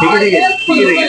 되게 되게 되게 되게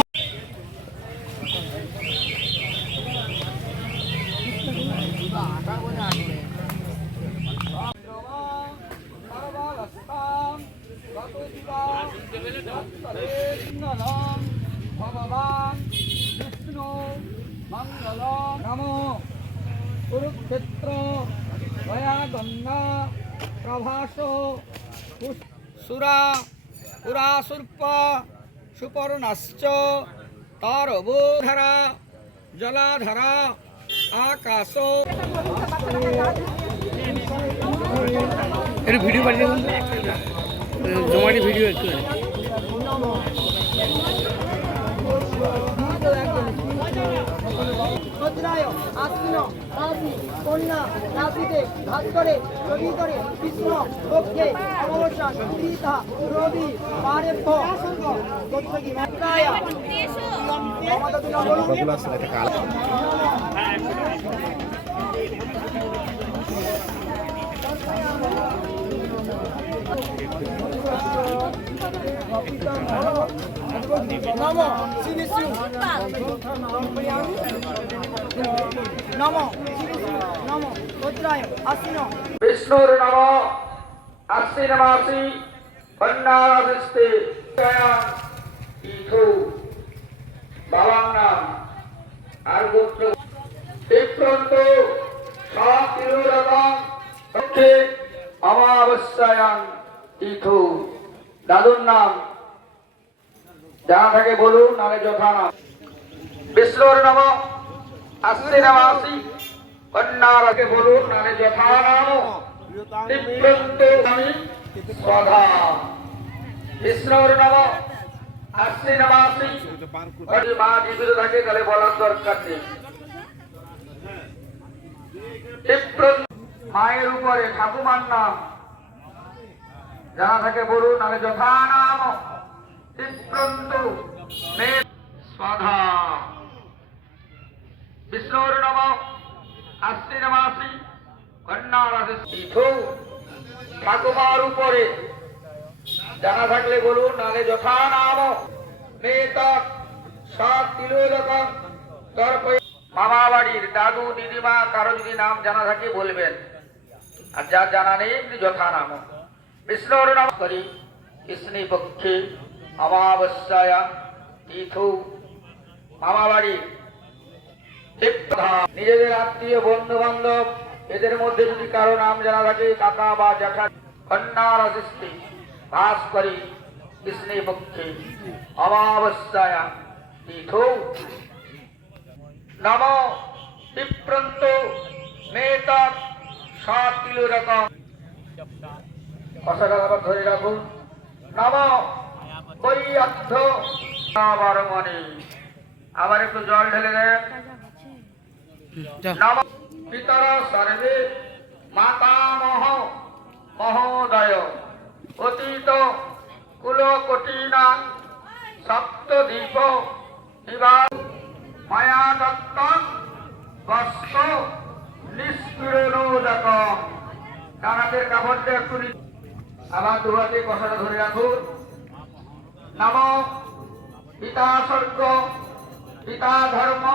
ভগবান বিষ্ণু মঙ্গল নমো কুরুক্ষেত্র দয়া গঙ্গা প্রভাস সুরা পুরাসুর্প সুপর্ণশ্চ, তারবোধরা, জলাধরা, আকাশ। এর ভিডিও বাড়িয়ে জমাটি ভিডিও একটু। কন্যা রাশিতে ঘাত করে ছবি করে কৃষ্ণ পক্ষে অমাবস্যা সীতা রবি পারেভ্য গোত্রী নম বিষ্ণুর নম আশ্বিন মাসি কন্যারাধিষ্ঠে ইথু বাবার নাম আর গোত্র বিক্রন্ত সাতিরুরকম পক্ষে অমাবস্যায়াং, ইথু। দাদুর নাম জানা থাকে বলুন নালে যথা নাম বিষ্ণুর নম আশ্বিন মাসি কন্যারাকে বলুন নালে যথা নাম আমি সদা বিষ্ণুর নম আশ্বিন মাসি যদি মা জীবিত থাকে তাহলে বলার দরকার নেই মায়ের উপরে ঠাকুমার নাম জানা থাকে বলুন নালে যথা নাম ঠাকুমার উপরে জানা থাকলে বলুন যথা নাম। সাত মামা বাড়ির দাদু, দিদিমা, কারও যদি নাম জানা থাকে বলবেন। আর যা জানা নেই যথা নাম। বিষ্ণুর নাম করি কৃষ্ণী পক্ষে অমাবস্যায়া তীর্থ মামা বাড়ি নিজেদের আত্মীয় বন্ধু বান্ধব এদের মধ্যে যদি কারও নাম জানা থাকে, কাকা বা জ্যাঠা কন্যার সৃষ্টি বাস করি কৃষ্ণী পক্ষে অমাবস্যায়া তীর্থ নম বিপ্রন্ত মেতক সাত কিলো রকম আবার ধরে রাখুন। নম বৈয়াধ্য আবার মনে আবার একটু জল ঢেলে দেন পিতর সর্বে মাতামহ মহোদয়। অতীত কুলকোটিনা সপ্তদ্বীপ নিবাস। মায়া দত্ত বস্ত নিষ্পীড়নোদক ডানাতের কাপড়টা একটু আবার দুহাতে কথাটা ধরে রাখুন। নম পিতা স্বর্গ পিতা ধর্ম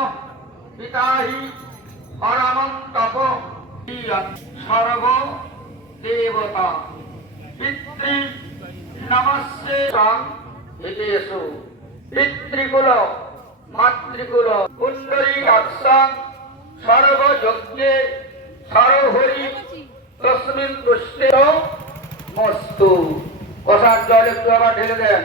পিতা হি পরমং তপ সর্ব দেবতা পিতৃ হিতেষু পিতৃকুল মাতৃকুল কুণ্ডলী অক্ষং সর্বযজ্ঞে সর্বহরি তসমিন দুষ্টে মস্তু কষার জল একটু আবার ঢেলে দেন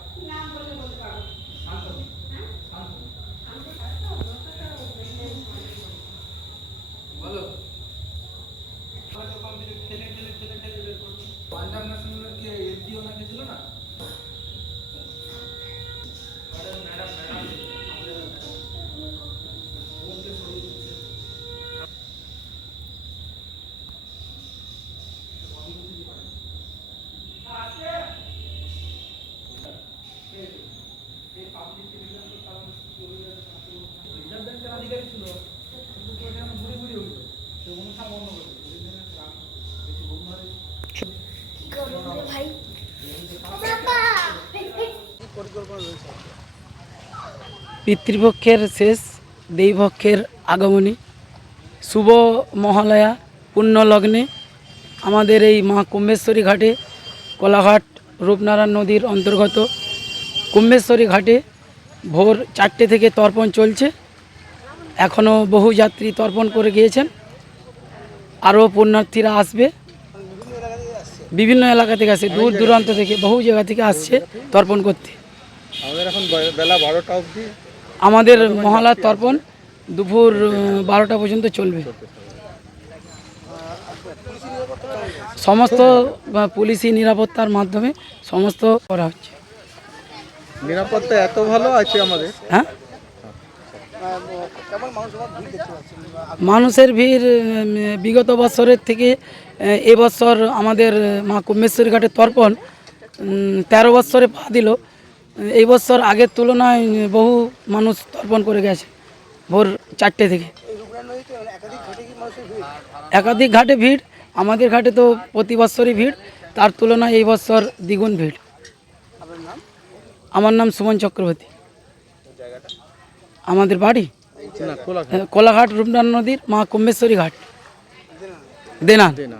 পিতৃপক্ষের শেষ, দেবীপক্ষের আগমনী, শুভ মহালয়া পুণ্য লগ্নে আমাদের এই মা কুম্ভেশ্বরী ঘাটে কোলাঘাট রূপনারায়ণ নদীর অন্তর্গত কুম্ভেশ্বরী ঘাটে ভোর চারটে থেকে তর্পণ চলছে। এখনও বহু যাত্রী তর্পণ করে গিয়েছেন। আরও পুণ্যার্থীরা আসবে। বিভিন্ন এলাকা থেকে আসে দূর দূরান্ত থেকে বহু জায়গা থেকে আসছে তর্পণ করতে। আমাদের এখন বেলা বারোটা অবধি। আমাদের মহালয়ার তর্পণ দুপুর বারোটা পর্যন্ত চলবে। সমস্ত পুলিশি নিরাপত্তার মাধ্যমে সমস্ত করা হচ্ছে। নিরাপত্তা এত ভালো আছে আমাদের। হ্যাঁ? মানুষের ভিড় বিগত বছরের থেকে এবছর আমাদের মা কুম্ভেশ্বরী ঘাটের তর্পণ তেরো বছরে পা দিল। এই বছর আগের তুলনায় বহু মানুষ তর্পণ করে গেছে ভোর চারটে থেকে। একাধিক ঘাটে ভিড় আমাদের ঘাটে তো প্রতি বছরই ভিড় তার তুলনায় এই বছর দ্বিগুণ ভিড়। আমার নাম সুমন চক্রবর্তী। আমাদের বাড়ি? কোলাঘাট। রূপনারায়ণ নদীর মা কুম্বেশ্বরী ঘাট। দেনা না